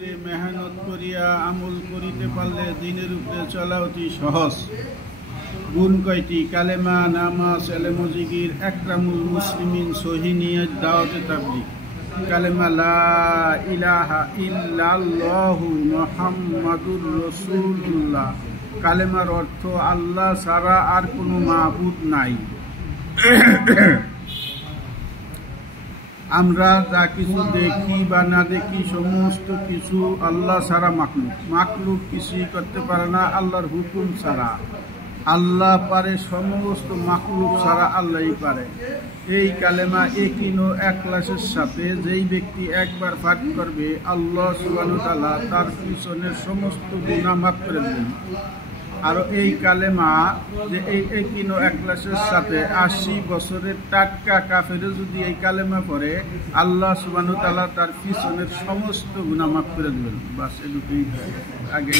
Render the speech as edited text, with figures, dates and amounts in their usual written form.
উপরে মেহনত করিয়া আমল করিতে পারলে দিনের উপরে চলা অতি সহজ। গুণ কয়টি? কালেমা, নামাজ, এলেম জিকির, একরামুল মুসলিমিন, সহিহ নিয়ত, দাওয়াতে তাবলীগ। কালেমা লা ইলাহা ইল্লাল্লাহু মুহাম্মাদুর রাসূলুল্লাহ। কালেমার অর্থ আল্লাহ ছাড়া আর কোনো মাবুদ নাই। আমরা যা কিছু দেখি বা না দেখি সমস্ত কিছু আল্লাহ ছাড়া মাখলুক। মাখলুক কিছুই করতে পারে না আল্লাহর হুকুম ছাড়া। আল্লাহ পারে, সমস্ত মাখলুক ছাড়া আল্লাহই পারে। এই কালেমা ইয়াকিন ও ইখলাসের সাথে যেই ব্যক্তি একবার পাঠ করবে, আল্লাহ সুবহানাহু ওয়া তাআলা তার পিছনের সমস্ত গুনাহ মাফ করে দেবেন। আর এই কালেমা যে এই ইয়াকিন ও ইখলাসের সাথে 80 বছরের টাটকা কাফের যদি এই কালেমা পড়ে, আল্লাহ সুবহানাহু ওয়া তাআলা তার পিছনের সমস্ত গুনাহ মাফ করে দেবেন। বাস এটুকুই। আগে